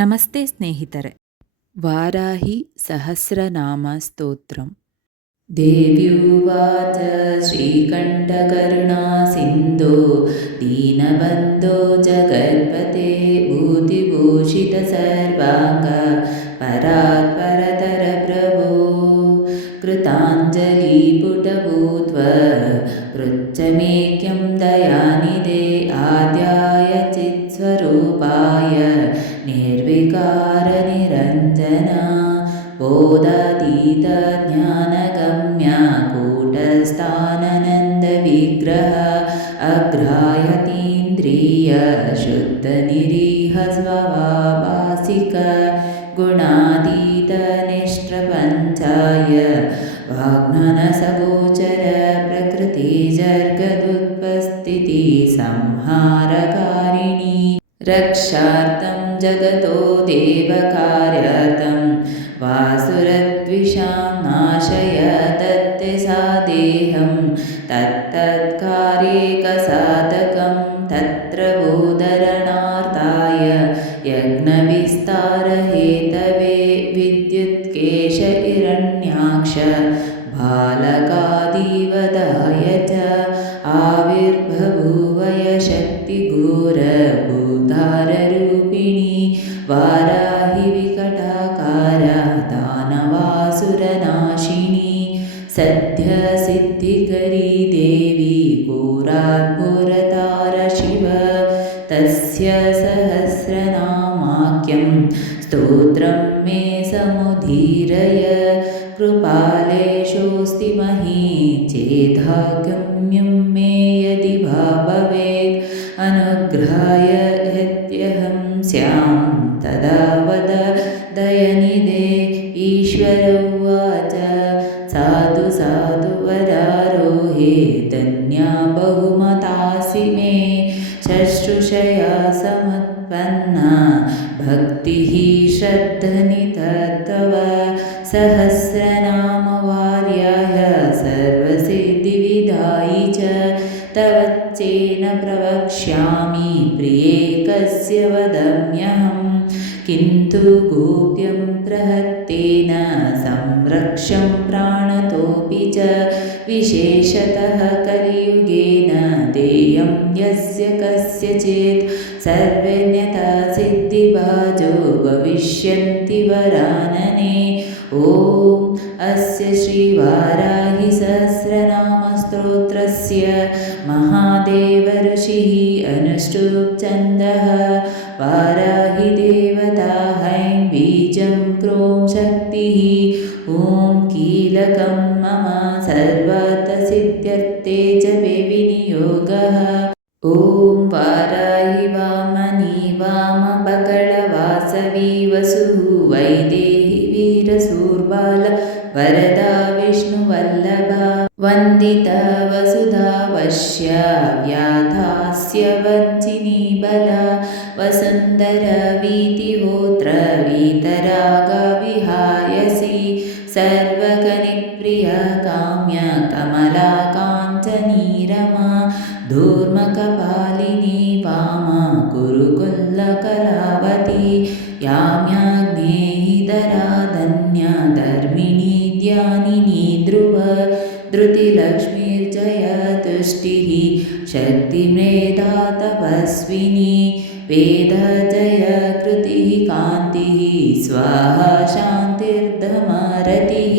ನಮಸ್ತೆ ಸ್ನೇಹಿತರೆ. ವಾರಾಹಿ ಸಹಸ್ರನಾಮ ಸ್ತೋತ್ರಂ. ದೇವ್ಯುವಾಚ ಶ್ರೀಕಂಠಕರುಣಾ ಸಿಂಧೋ ದೀನಬಂಧೋ ಜಗತ್ಪತೆ ಭೂತಿಭೂಷಿತ ಸರ್ವಾಂಗ ಪರಾತ್ಪರತರ ಪ್ರಭೋ ಕೃತಾಂಜಲಿಪುಟಭೂತ್ವ ಪೃಚ್ಛಮೇಕ್ಯಂ ದಯಾನಿಧೇ ಆದ್ಯಾಯ ಚಿತ್ಸ್ವರೂಪಾಯ ನಿರ್ವಿಕಾರ ನಿರಂಜನ बोधातीत ज्ञानगम्य कूटस्थाननन्द विग्रह अग्राह्यतीन्द्रिय शुद्ध निरीह स्वभावासिक गुणातीत निष्प्रपञ्चाय वाग्ननसगोचर प्रकृति जर्गदुत्पस्थिति संहारकारिणी रक्षार्थं जगतो देवकार्यार्थं वासुरद्विषां नाशय दत्ते सा देहं तत्तत्कार्येकसाधकं तत्र बोधरणार्थाय यज्ञविस्तारहेतवे विद्युत्केश हिरण्याक्ष बालकादिवधाय च आविर्बभूवय शक्तिघोरभूधाररूपिणी वाराहि विकटाकार दानवासुरनाशिनी सद्यसिद्धिकरी देवी घोराद्घोरतार शिव तस्य सहस्रनामाख्यं स्तोत्रं मे समुदीरय कृपालेशोऽस्ति मही चेदागम्यं मे यदि वा भवेत् अनुग्रहाय यद्यहं स्यां तदा वद दयनिधे ईश्वर उवाच साधु साधु वरारोहे धन्या बहुमतासि मे शुश्रूषया समुत्पन्ना भक्तिः श्रद्धनिधत्तव सहस्रनामवार्याय सर्वसिद्धिविधायि च तवच्चेन प्रवक्ष्यामि प्रिये कस्य वदाम्यहं किन्तु गोप्यं प्रहत्तेन संरक्षं प्राणतोऽपि च विशेषतः कलियुगेन देयं यस्य कस्यचित् सर्वज्ञता सिद्धिभाजो भविष्यन्ति वरानने ॐ अस्य श्रीवाराहि सहस्रनामस्तोत्रस्य महादेव ऋषिः अनुष्टुप् छन्दः वाराहि देवता हैं बीजं क्रों शक्तिः ॐ कीलकं मम सर्वार्थसिद्ध्यर्थे जपे विनियोगः ॐ वाराहि वामनी वामबगलवासवी वसुः वैदेहि वीरसूर्बाल वरदा विष्णुवल्लभा वन्दिता वसुधा वश्य व्याधास्य वञ्चिनी बला वसुन्धर वीतिहोत्र वीतरागविहायसि सर्वगणिप्रिय काम्य कमला काञ्चनी रमा धूर्मकपालिनी वाम कुरुकुल्लकलावती याम्याग्नेयीधरा धन्या धर्मिणी ध्यानिनी ध्रुव धृतिलक्ष्मीर्जय तुष्टिः शक्तिमेधा तपस्विनी वेदजय कृतिः कान्तिः स्वाहा शान्तिर्धमरतिः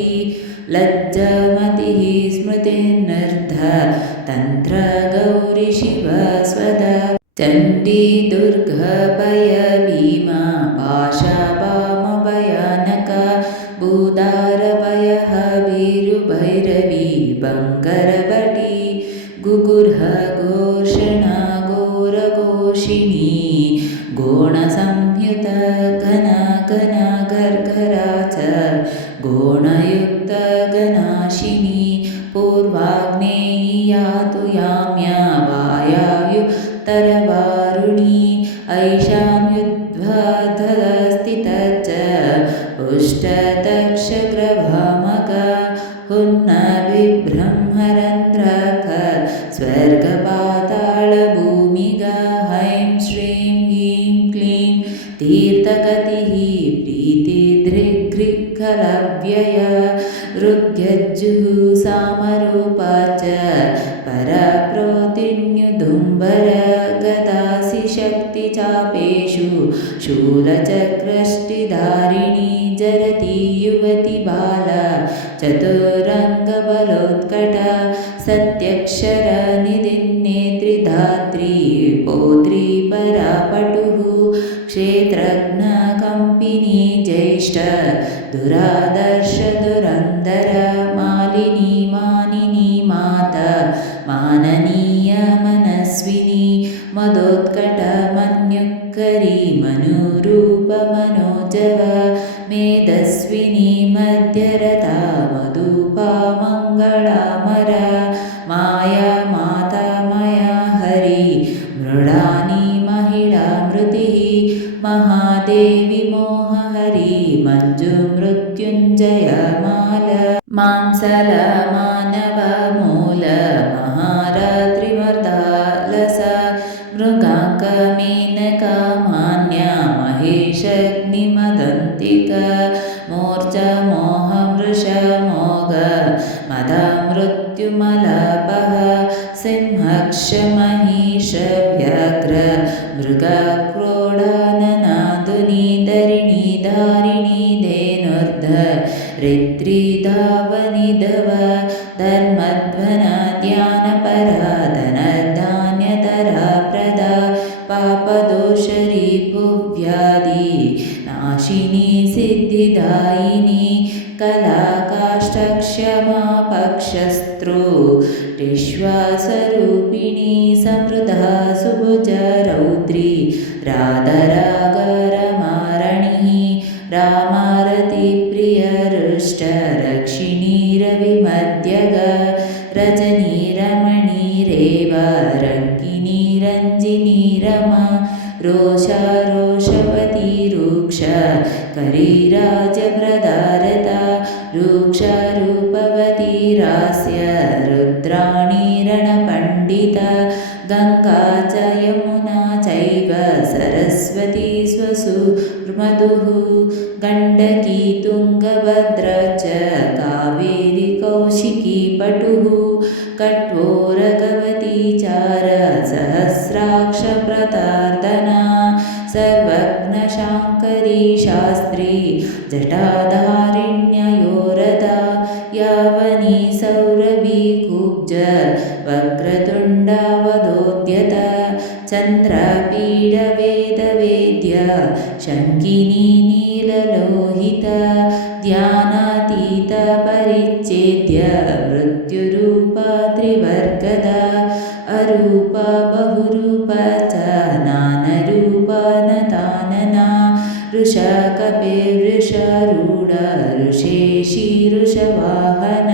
लज्जामतिः स्मृतिर्नर्ध तन्त्रगौरी शिव स्वदा चण्डी दुर्गभय भीमा पाशापामभयानका भूदारभयः भीरुभैरवी बङ्करभटी गुगुर्ह घोषणा घोरघोषिणी गोणसंयुत घना घना गर्गरा च गोणयुक्त गणाशिनी पूर्वाग्नेयी यातु याम्या वायायुत्तरवारुणी ऐशान्युद्ध्वदस्थितच्च पुष्टदक्षग्रभामगा हुन्नविब्रह्मरन्ध्रक स्वर्गपातालभूमिगा हैं श्रीं ह्रीं क्लीं तीर्थगति व्यय ऋग्यज्जुः सामरूपा च पराप्रोतिन्युदुम्बर गदासि शक्तिचापेषु शूलचक्रष्टिधारिणी जरति युवति बाला चतुरङ्गबलोत्कट सत्यक्षरनिधिन्नेत्री धात्री पौत्री परापटुः क्षेत्रज्ञकम्पिनी ज्येष्ठ दुरादर्श दुरन्धर मालिनी मानिनी माता माननीय मनस्विनी मदोत्कट मन्युक्करी मनुरूप मनोजव मेधस्विनी मध्यरथा मधुपा मङ्गलामरा माया माता मया हरि मृडानी महिला मृतिः महादेवी मोहहरि मञ्जुमृत्युञ्जय माल मांसल मानव मूल महारात्रिमर्दालस मृगाङ्क मेनक मान्या महेशग्निमदन्तिक मूर्चा मोहमृष मोग मदा मृत्युमलापः सिंहक्ष महिष व्याघ्र मृगक्रोडाननादुनी धरिणी धारिणी धेनुर्ध रित्री धावनिधव धर्मध्वन ध्यानपरा धनधान्यतरा प्रदा पापदोषरी भुव्याधि नाशिनी सिद्धिदायिनी कलाकाष्ठक्षमा पक्षस्त्रो विश्वासरूपिणी समृद्धा सुभुजा रौद्री राधरागरमारणिः रामारति प्रियरुष्ट रक्षिणी रविमध्यग रजनी रमणी रेव रङ्गिनी रञ्जिनी रमा रोषा रोषवती रूक्ष करीराजप्रदारता रूक्षा रूपवती रास्य रुद्राणी रणपण्डिता गङ्गा च यमुना चैव सरस्वती स्वसु मधुः गण्डकी तुङ्गभद्रा च कावेरी कौशिकी पटुः कठोरगवती चार सहस्राक्ष प्रतार्दना सर्वज्ञशाङ्करी शास्त्री जटाधारिण्ययोरदा यावनी सौरभी कुब्ज वक्रतुण्डवदोद्यत चन्द्रपीडवेदवेद्य शङ्किनी नीललोहित ध्यानातीत परिच्छेद्य मृत्युरूप त्रिवर्गदा अरूप बहुरूप च नानरूप नतानना वृषकपिवृषरूढ ऋषेशी ऋषवाहन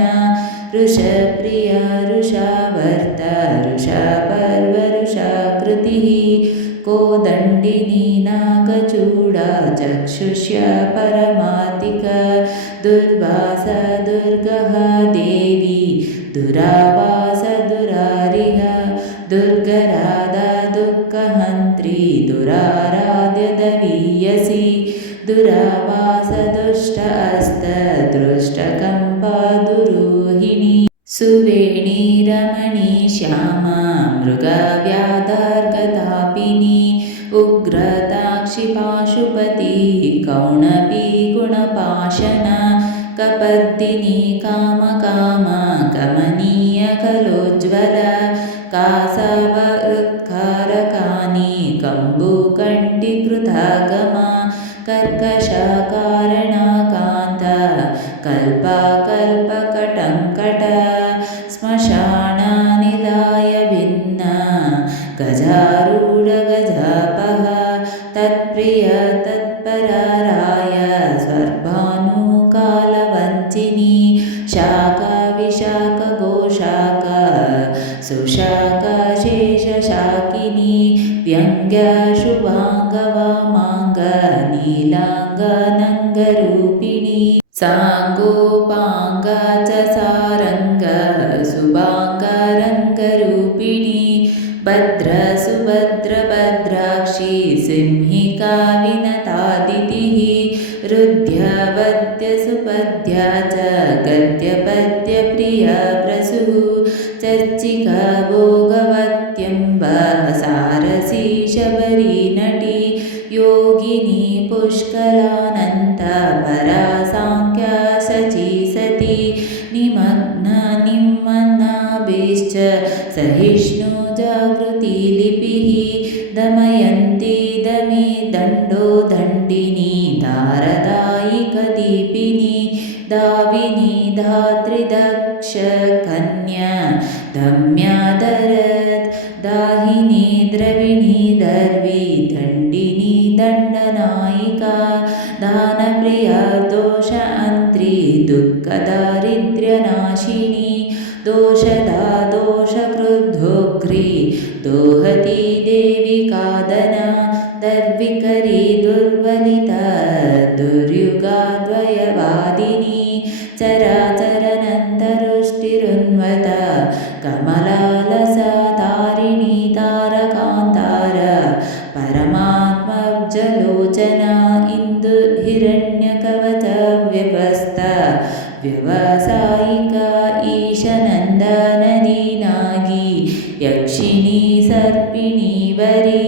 ऋषप्रिया ऋषावर्त ऋषपर्व ऋषाकृतिः कोदण्डिनी नागचूडा चक्षुष्य परमातिक दुर्वास दुर्गः देवी दुरावास दुरारिह दुर्गराधा दुःखहन्त्री दुराराध्य दवीयसी दुरावास दुष्ट अस्त दृष्टकम्पा दुरूहिणी सुवेणी रमणी श्यामा मृगव्याधार्गतापिनी उग्रताक्षि पाशुपती कौणपी गुणपाशना कपर्दिनी कामकामा कमनीय कलोज्ज्वल कासवृत्कारकानि कम्बुकण्ठीकृतागमा कर्कशकारणकान्त कल्पकल्पकटङ्कट श्मशानानिलाय भिन्न गजारूढ गजापः तत्प्रिय तत्पराराय स्वर्भानुकालवञ्चिनी शाका विशाख गोशाक सुशाक शेषशाकिनी व्यङ्ग्य शुभाङ्गवामाङ्ग नीलाङ्गनङ्गरूपिणी साङ्गोपाङ्ग च सारङ्ग शुभाङ्गरङ्गरूपिणी भद्र सुभद्र भद्राक्षी सिंहिका विनतादितिः रुद्ध्यवद् पद्यसुपद्या च गद्यपद्यप्रिया प्रसूः चर्चिका भोगवत्यम्ब सारसी शबरी नटी योगिनी पुष्कलानन्ता परा साङ्ख्या शची सती निमग्नाभिश्च सहिष्णु जागृतिलिपिः दमयन्ती दमी दण्डो दण्डिनी दारदायिकदीपिनी दाविनी धात्रिदक्ष कन्या धम्यादरत् दाहिनी द्रविणी दर्वी दण्डिनी दण्डनायिका दानप्रिया दोष अन्त्री दुःखदारिद्र्यनाशिनी दोषदा दोषकृद्धोग्री दोहती देवी कादना दर्विकरी दुर्वलिता दुर्युगाद्वयवादिनी चराचरनन्तरुष्टिरुन्वता कमलालसा तारिणी तारकान्तार परमात्मब्जलोचना इन्दुहिरण्यकवचव्यवस्था व्यवसायिका ईशनन्दानदी नागी यक्षिणी सर्पिणी वरी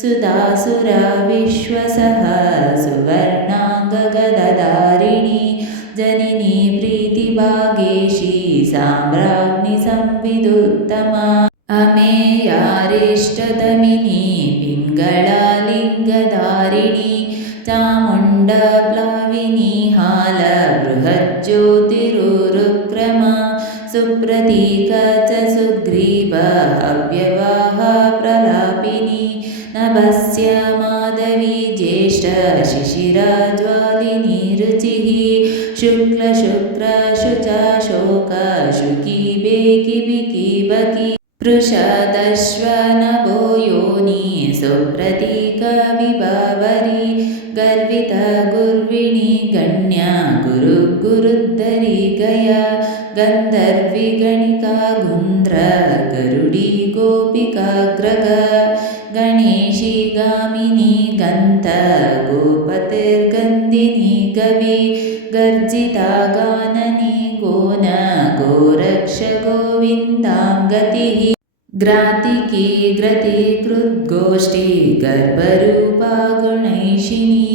सुदासुरा विश्वसः सुवर्णाङ्गगदधारिणी जननी प्रीतिभागेशी साम्राज्ञी संविदुत्तमा अमेयारिष्टतमिनी पिङ्गळालिङ्गधारिणी चामुण्डप्लाविनी हाल बृहज्योतिरुरुक्रमा सुप्रतीक च सुग्रीव अव्यवाह प्रलापिनी नभस्य माधवी ज्येष्ठ शिशिरा ज्वालिनी रुचिः शुक्लशुक्राशुचा शोक शुकी बेकी बिकी बकी पृषदश्वनभो योनि सुप्रतीक विभावरी गर्वित गुर्विणी गण्या गुरुद्धरी गया गन्धर्वी गणिका गुन्द्र गरुडी गोपिकाग्रग गणेशी गामिनी गन्त गोपतिर्गन्धिनी गवि गर्जिता गाननी गोन गोरक्ष गोविन्दां गतिः ग्रातिकी ग्रतिकृद्गोष्ठी गर्भरूपा गुणैषिणी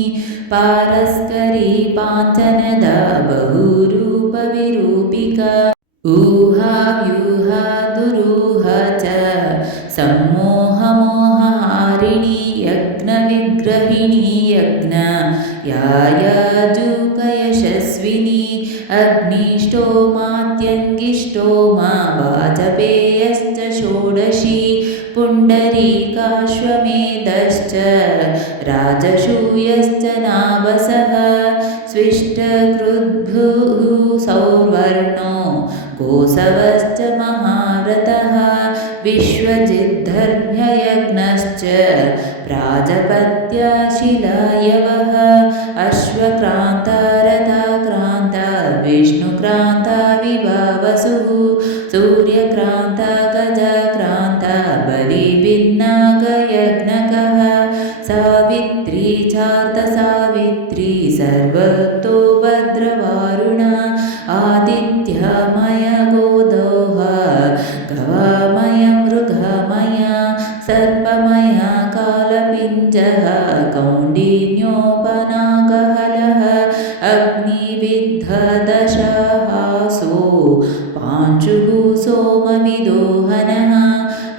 पारस्करी पाञ्चनदा बहुरूपविरूपिका ऊहाव्यूहा दुरूह च सम्मोहमोहहारिणी यज्ञविग्रहिणी यज्ञ यायाजुकयशस्विनी अग्निष्टोमात्यङ्गिष्टोमा वाजपेयश्च षोडशी पुण्डरीकाश्वमेधश्च राजसूयश्च नाभसः स्विष्टकृद्भुः सौवर्णो गोसवश्च महाव्रतः विश्वजिद्धर्म्ययज्ञश्च प्राजपत्याशिलायवः अश्वक्रान्ता रथाक्रान्ता विष्णुक्रान्ता विभावसुः सूर्यक्रान्ता गजक्रान्ता बलिभिन्नागयज्ञकः सावित्री चार्तसावित्री सर्वतो भद्रवारुणा आदित्यमय गोदोह गवामय मृगमय सर्पमय कालपिञ्जः कौण्डिन्योपनागहलः अग्निविद्धदशहासो पाञ्चुः सोमविदोहनः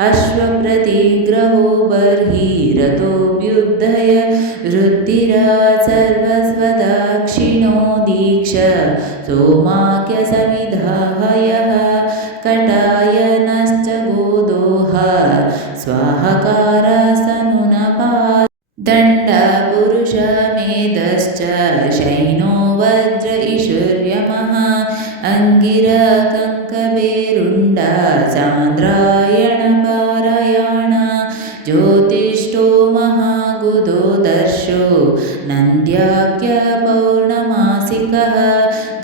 अश्वप्रतिग्रहो बर्हिरथोऽभ्युदय रुद्धिरा सर्वस्वदक्षिणो दीक्ष सोमाख्यसमिधाहयः कटायनश्च गोदोह स्वाहकारसनुनपा दण्डपुरुषमेधश्च शैनो वज्र ईशुर्यमः अङ्गिरकङ्कवेरुण्डा चान्द्रायणपारायण ज्योतिष्ठो महागुदो दर्शो नन्द्याख्यपौर्णमासिकः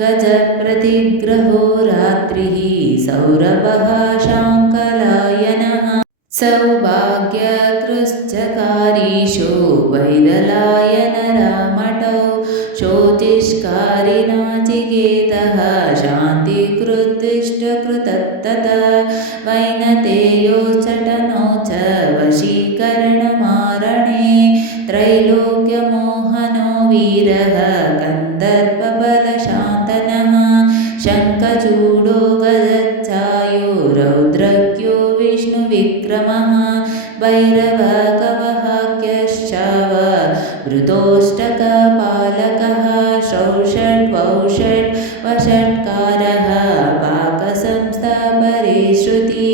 गजप्रतिग्रहो रात्रिः सौरभः शाङ्कलायनः सौभाग्यकृश्चकारीशो वैदलायनरामटौ शोचिष्कारी नाचिकेतः शान्तिकृत्तिष्ठकृतत्तत वैनतेयोश्चटनो च वशीकरणमारणे त्रैलोक्यमोहनो वीरः कन्दर्पबलशान्तनः शङ्खचूडो गदच्चायो रौद्रज्ञो विष्णुविक्रमः भैरवकवहाख्यश्चाव वृतोष्टकपालकः षट् वषट्कारः पाकसंस्थापरे श्रुति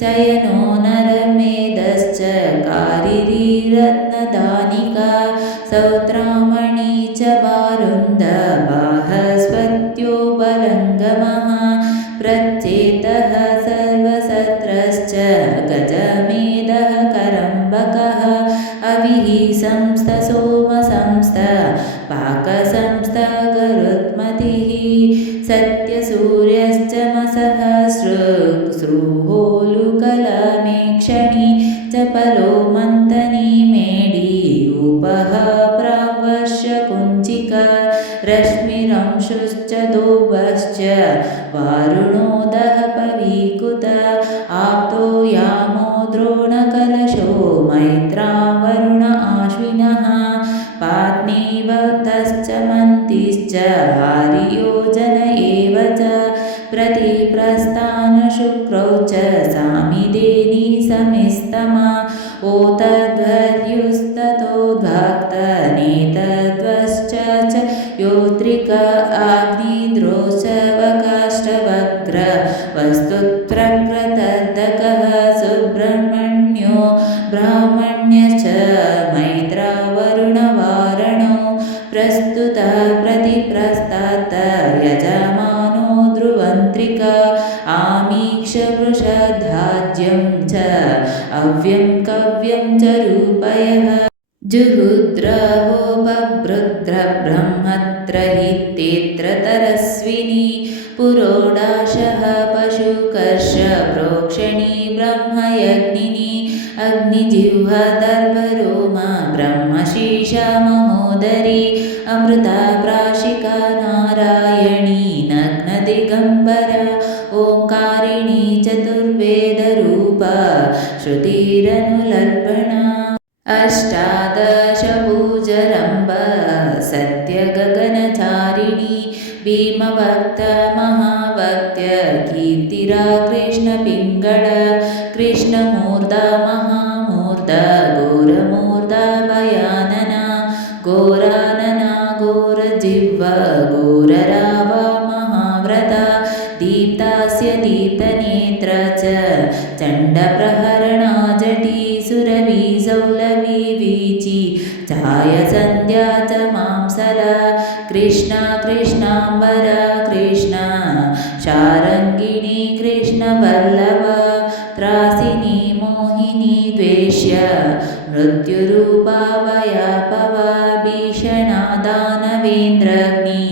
चयनो नरमेधश्च कारिरत्नदानिका सौत्रामणि च वारुन्द बाहस्पत्यो बलङ्गमः प्रच्चेतः सर्वसत्रश्च गजमेधः करम्बकः अविः संस्थसोमसंस्थ पाकसंस्थगरुत्मतिः सत्यसूर्यश्च मसहस्रुहोलुकलमेक्षणी चपलो मन्तनी मेडी उपः प्रावर्ष्यकुञ्चिका रश्मिरंशुश्च दोभश्च वारुणोदः पवीकुत आप्तो यामो द्रोणकलशो मैत्रावरुण आश्विनः पात्नीवतश्च मन्तिश्च हारियोजन एव च प्रतिप्रस्थानशुक्रौ च सामिदेनी समिस्तमा ओतद्वर्युस्ततोद्भक्तनेतद्वश्च च योत्रिक आग्निद्रोचवकाष्ठवक्र वस्तुप्रकृतर्दकः सुब्रह्मण्यो ब्राह्मण्यश्च मैत्रावरुणवारणो प्रस्तुतः प्रतिप्रस्तात् यजमानो ध्रुवन्त्रिक आमीक्षवृषधाज्यं च अव्यं कव्यं च रूपयः जुहुद्रवो बभ्रुद्रब्रह्मत्रहितेऽत्र तरस्विनी पुरोडाशः पशुकर्ष प्रोक्षणी ब्रह्मयज्ञिनी अग्निजिह्वदर्भरोमा ब्रह्मशीषा महोदरी अमृता प्राशिका नारायणी नग्नदिगम्बरा ओङ्कारिणी चतुर्वेदरूपा श्रुतिरनुलर्पणा अष्टादशभुजरम्ब सत्यगगनचारिणी भीमभक्त महाभक्त्य कीर्तिरा कृष्णपिङ्गळ कृष्णमूर्धा महामूर्धा घोरमूर्धा भयानना घोरानना घोरजिह्व घोरराव महाव्रता दीप्तास्य दीप्तनेत्र च चण्डप्रहरणा जटी सुरवी सौलवी वीची छायसन्ध्या च मांसला कृष्णा कृष्णाम्बरा कृष्णा शारङ्गिणी कृष्णवल्लभ त्रासिनी मोहिनी द्वेष्य मृत्युरूपा वयापवा भीषणा दानवेन्द्रग्नि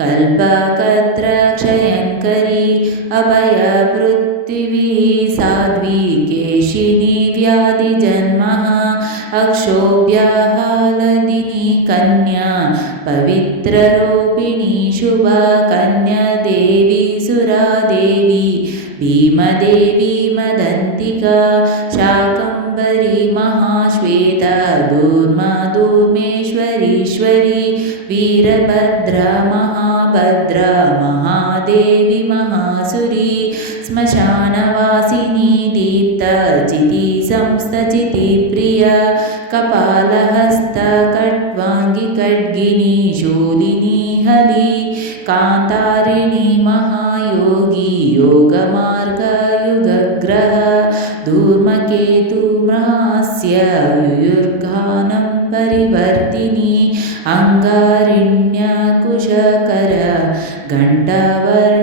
कल्पकत्रक्षयङ्करी अभयपृथिवी साध्वी केशिनी व्याधिजन्मः अक्षोभ्याहालदिनी कन्या पवित्ररूपिणी शुभा कन्या देवी सुरादेवी भीमदेवी मदन्तिका शाकम्भरी महाश्वेता दूर्मा धूमेश्वरीश्वरी वीरभद्रा महाभद्रा महादेवी महासुरी श्मशानवासिनी दीप्ता चिति संस्थचितिप्रिया कपालहस्ता कट्वाङ्गी खड्गिनी शूलिनी हली कान्तारिणी महायोगी योगमार्गयुगग्रह धूर्मकेतुम्रास्य युयुर्गानं परिवर्तिनी अङ्गारिण्यकुशकर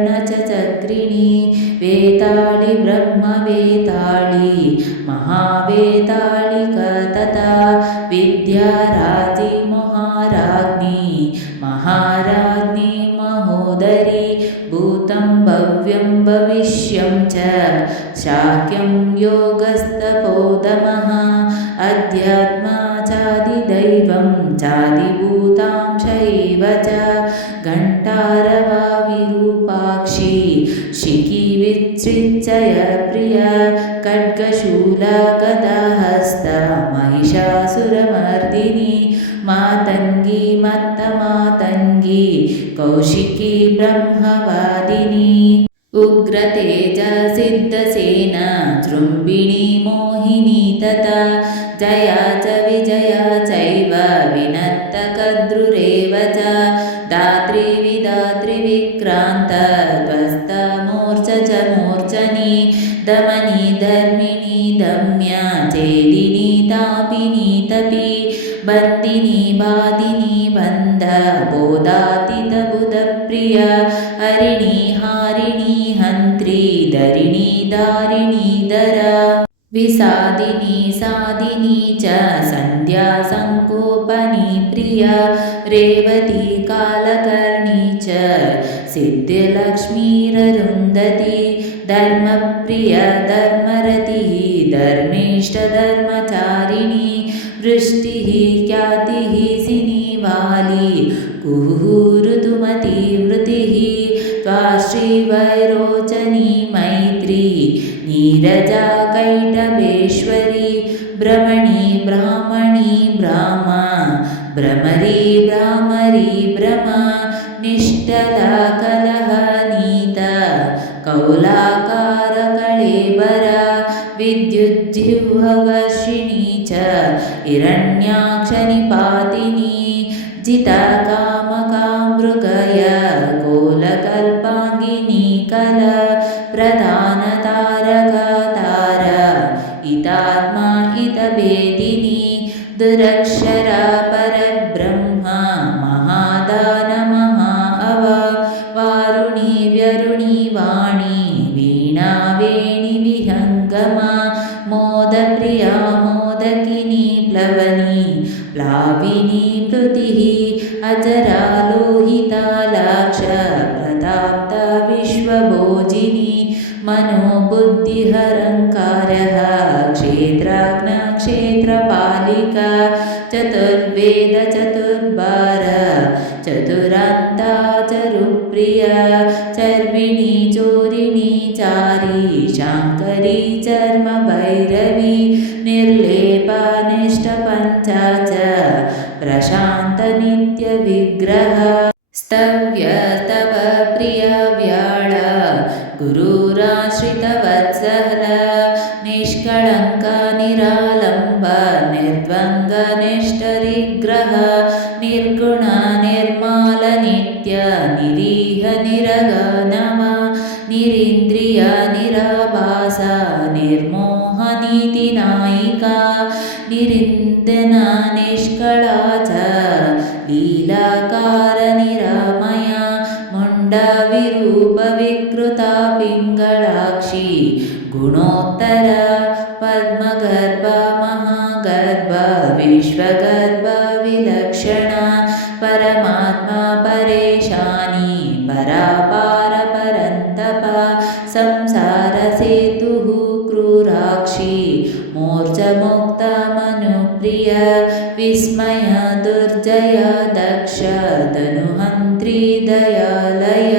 घण्टावर्णचक्रिणी वेताळि ब्रह्मवेताळि महावेताళिका तथा विद्याराजी महाराज्ञी महाराज्ञी महोदरी भूतं भव्यं भविष्यं च शाक्यं योगस्तपोदमः अध्यात्मा चादिदैवं चादिभूतांश एव च घण्टारवाविरूपाक्षी शिखिविसृज्य प्रिया खड्गशूलगदाहस्त महिषासुरमर्दिनी मातङ्गी मत्तमातङ्गी कौशिकी ब्रह्मवादिनी उग्रतेजा सिद्धसेना जृम्भिणी मोहिनी तथा जया च विजया चैव विनत्तकद्रुरेव च दात्री विधात्री विक्रान्त ध्वस्तमूर्छ च मूर्छनी दमनी धर्मिणी दम्या चेदिनी तापिनी तपी बन्दिनी बादिनी बन्ध बोधातितबुधप्रिया हरिणी हारिणी हन्त्री धरिणी दारिणी धरा विसादिनी सादिनी च सन्ध्या सङ्कोपनी प्रिया रेवती कालकर्णी च सिद्धिलक्ष्मीररुन्धती धर्मप्रिया धर्मरतिः धर्मिष्ठधर्मचारिणी वृष्टिः ख्यातिः सिनीवाली कुहुः ऋतुमती वृतिः त्वाश्रीवैरोचनी मैत्री नीरजा कैटभेश्वरी भ्रमणी ब्राह्मणी ब्राह्मा भ्रमरी भ्रामरी भ्रमा निष्ठला कलहनीता कौलाकारकळेबरा विद्युज्जिह्ववर्षिणी च हिरण्याक्षनिपातिनी जितकामकामृगय कोलकल्पाङ्गिनी कला प्रधानतारकतार इतात्मा इतभेदिनी दुरक्षरा परब्रह्मा महादान महाअव वारुणी व्यरुणी वाणी वीणा वेणि विहङ्गमा मोदप्रिया मोदकिनी प्लवनी प्लाविनी प्लुतिः अजरा लोहितालाक्ष प्रताप्ता विश्वभोजिनी मनोबुद्धिहरङ्कारः क्षेत्राग्नक्षेत्रपालिका चतुर्वेद चतुर्बार चतुरान्ता चरुप्रिया चर्विणी चोरिणी चारी शाङ्करी चर्मभैरवी निर्लेपा निष्ठपञ्चा च प्रशान्तनित्यविग्रह स्तव्य तव प्रिया व्याळ गुरुराश्रितवत्सल निष्कळङ्क निरालम्ब निर्द्वन्द्व निष्ठरिग्रह निर्गुण निर्माल नित्य निरीह निरगनव निरीन्द्रिय निराभास निर्मोह नीतिनायिका निरिन्दना निष्कळा च लीलाकार निरामया मुण्डविरूप विकृता पिङ्गळाक्षी गुणोत्तर पद्मगर्भ महागर्भ विश्वगर्भ विलक्षणा परमात्मा परेशानी परापार परन्तप संसारसेतुः क्रूराक्षी मोर्चमुक्तमनुप्रिय विस्मय दुर्जय दक्ष धनुहन्त्री दयालय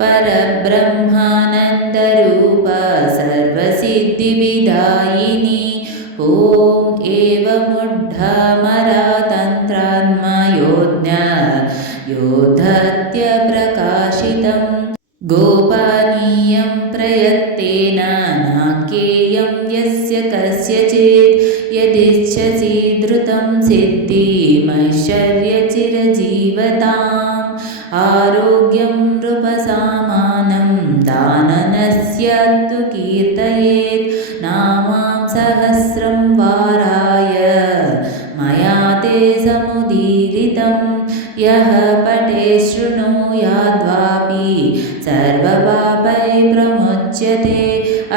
परब्रह्मानन्दरूप सर्वसिद्धिविदायिनी ॐ एवमुड्ढमरातन्त्रान्मयोज्ञ योद्धत्यप्रकाशितं गोपनीयं प्रयत्तेन नाक्येयं यस्य कस्यचित् यदिच्छसि द्रुतं सिद्धिमैश्वर्यचिरजीवताम् आरोग्यं नृपसामानं दाननस्य तु कीर्तयेत् नामां सहस्रं वाराय मया ते समुदीरितं यः पठे शृणुयाद्वापि सर्वपापै प्रमुच्यते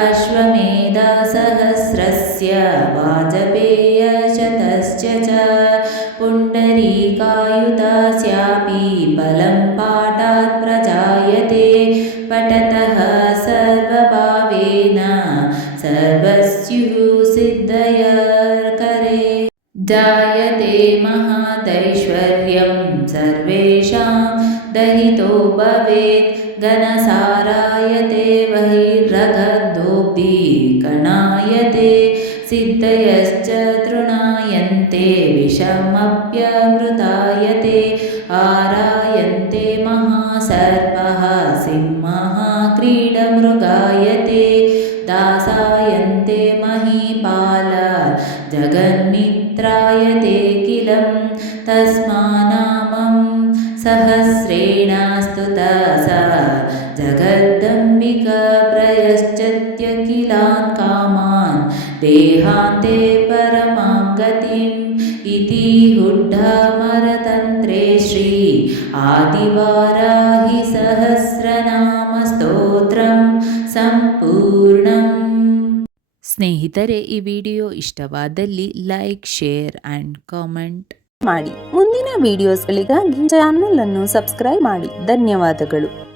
अश्वमेधसहस्रस्य वाजपेयशतस्य च पुण्डरीकायुधस्यापि फलं पाठात् प्रजायते पठतः सर्वभावेन सर्वस्युः सिद्धयर्करे जायते महादैश्वर्यं सर्वेषां दहितो भवेत् घनसारायते बहिर्रगद्धोऽब्धिकणायते सिद्धयश्च तृणायन्ते विषमप्यमृतायते आरायन्ते महासर्पः सिंहः क्रीडमृगायते दासायन्ते महीपाल जगन्मित्रायते किलं तस्मानामं सहस्रेण स्तुतः स जगदम्बिक प्रयश्चत्यखिलान् कामान् देहान्ते परमां गतिम् इति हुड्डमरतन्त्रे श्री आदिवाराहि सहस्रनाम स्तोत्रं ಸಂಪೂರ್ಣಂ. ಸ್ನೇಹಿತರೆ, ಈ ವಿಡಿಯೋ ಇಷ್ಟವಾದಲ್ಲಿ ಲೈಕ್, ಶೇರ್ ಆ್ಯಂಡ್ ಕಾಮೆಂಟ್ ಮಾಡಿ. ಮುಂದಿನ ವಿಡಿಯೋಸ್ಗಳಿಗಾಗಿ ಚಾನಲ್ ಅನ್ನು ಸಬ್ಸ್ಕ್ರೈಬ್ ಮಾಡಿ. ಧನ್ಯವಾದಗಳು.